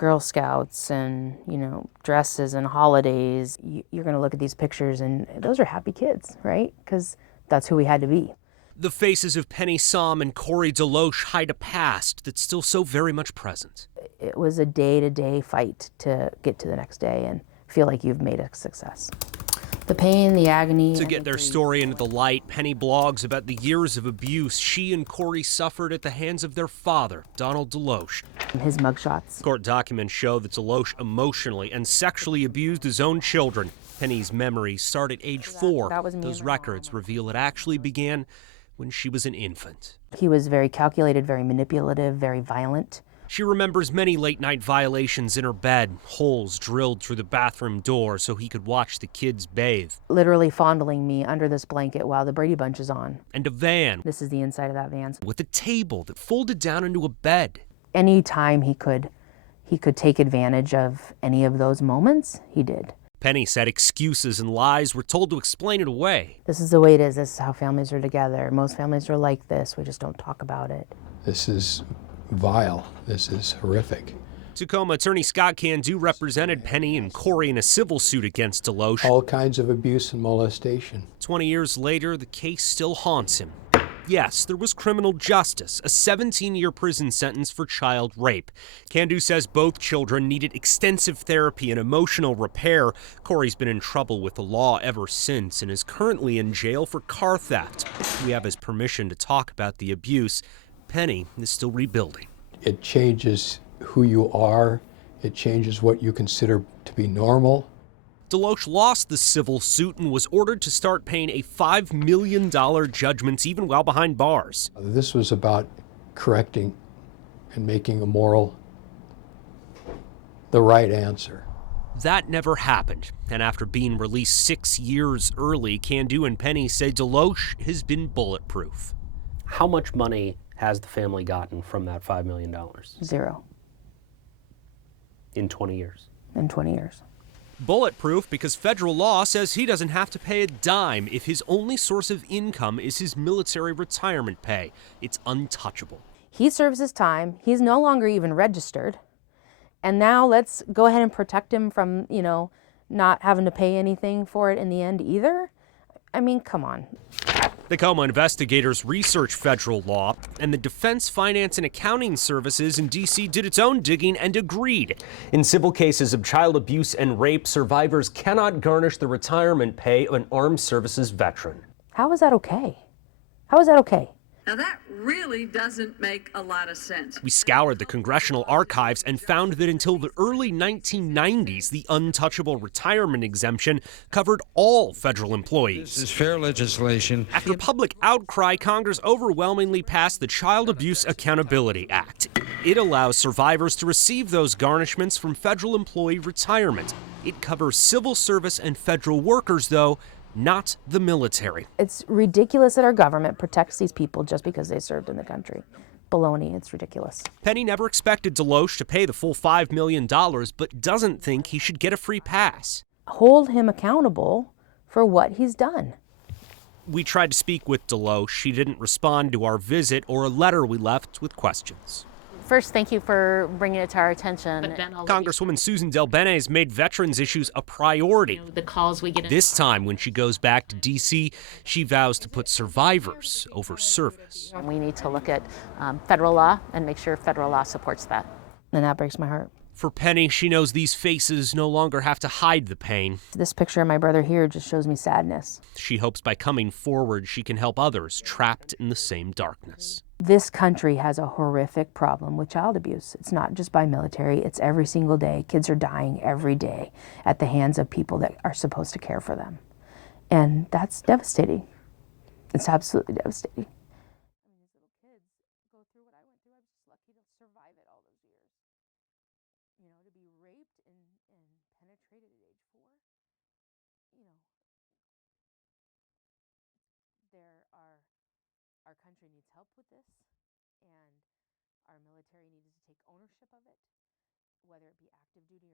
Girl Scouts and, dresses and holidays. You're going to look at these pictures and those are happy kids, right? Because that's who we had to be. The faces of Penny Som and Corey DeLoche hide a past that's still so very much present. It was a day-to-day fight to get to the next day and feel like you've made a success. The pain, the agony. To get their story into the light, Penny blogs about the years of abuse she and Corey suffered at the hands of their father, Donald DeLoche. His mugshots. Court documents show that DeLoche emotionally and sexually abused his own children. Penny's memories start at age 4. Those records reveal it actually began when she was an infant. He was very calculated, very manipulative, very violent. She remembers many late-night violations in her bed, holes drilled through the bathroom door so he could watch the kids bathe. Literally fondling me under this blanket while the Brady Bunch is on. And a van. This is the inside of that van. With a table that folded down into a bed. Any time he could take advantage of any of those moments, he did. Penny said excuses and lies were told to explain it away. This is the way it is. This is how families are together. Most families are like this. We just don't talk about it. This is vile. This is horrific. Tacoma attorney Scott Candu represented Penny and Corey in a civil suit against DeLoche. All kinds of abuse and molestation. 20 years later, the case still haunts him. Yes, there was criminal justice, a 17-year prison sentence for child rape. Candu says both children needed extensive therapy and emotional repair. Corey's been in trouble with the law ever since and is currently in jail for car theft. We have his permission to talk about the abuse. Penny is still rebuilding. It changes who you are. It changes what you consider to be normal. DeLoche lost the civil suit and was ordered to start paying a $5 million judgment even while behind bars. This was about correcting and making the right answer. That never happened, and after being released 6 years early, Candu and Penny say DeLoche has been bulletproof. How much money has the family gotten from that $5 million? Zero. In 20 years? In 20 years. Bulletproof because federal law says he doesn't have to pay a dime if his only source of income is his military retirement pay. It's untouchable. He serves his time. He's no longer even registered. And now let's go ahead and protect him from, not having to pay anything for it in the end either. I mean, come on. The KOMO Investigators research federal law, and the Defense Finance and Accounting Services in D.C. did its own digging and agreed. In civil cases of child abuse and rape, survivors cannot garnish the retirement pay of an armed services veteran. How is that okay? How is that okay? Now that really doesn't make a lot of sense. We scoured the congressional archives and found that until the early 1990s, the untouchable retirement exemption covered all federal employees. This is fair legislation. After public outcry, Congress overwhelmingly passed the Child Abuse Accountability Act. It allows survivors to receive those garnishments from federal employee retirement. It covers civil service and federal workers, though, not the military. It's ridiculous that our government protects these people just because they served in the country. Baloney, it's ridiculous. Penny never expected DeLoche to pay the full $5 million, but doesn't think he should get a free pass. Hold him accountable for what he's done. We tried to speak with DeLoche. She didn't respond to our visit or a letter we left with questions. First, thank you for bringing it to our attention. Congresswoman Suzan DelBene has made veterans issues a priority. The calls we get. This time, when she goes back to D.C., she vows to put survivors over service. We need to look at federal law and make sure federal law supports that. And that breaks my heart. For Penny, she knows these faces no longer have to hide the pain. This picture of my brother here just shows me sadness. She hopes by coming forward, she can help others trapped in the same darkness. This country has a horrific problem with child abuse. It's not just by military, it's every single day. Kids are dying every day at the hands of people that are supposed to care for them. And that's devastating. It's absolutely devastating. Our country needs help with this, and our military needs to take ownership of it, whether it be active duty or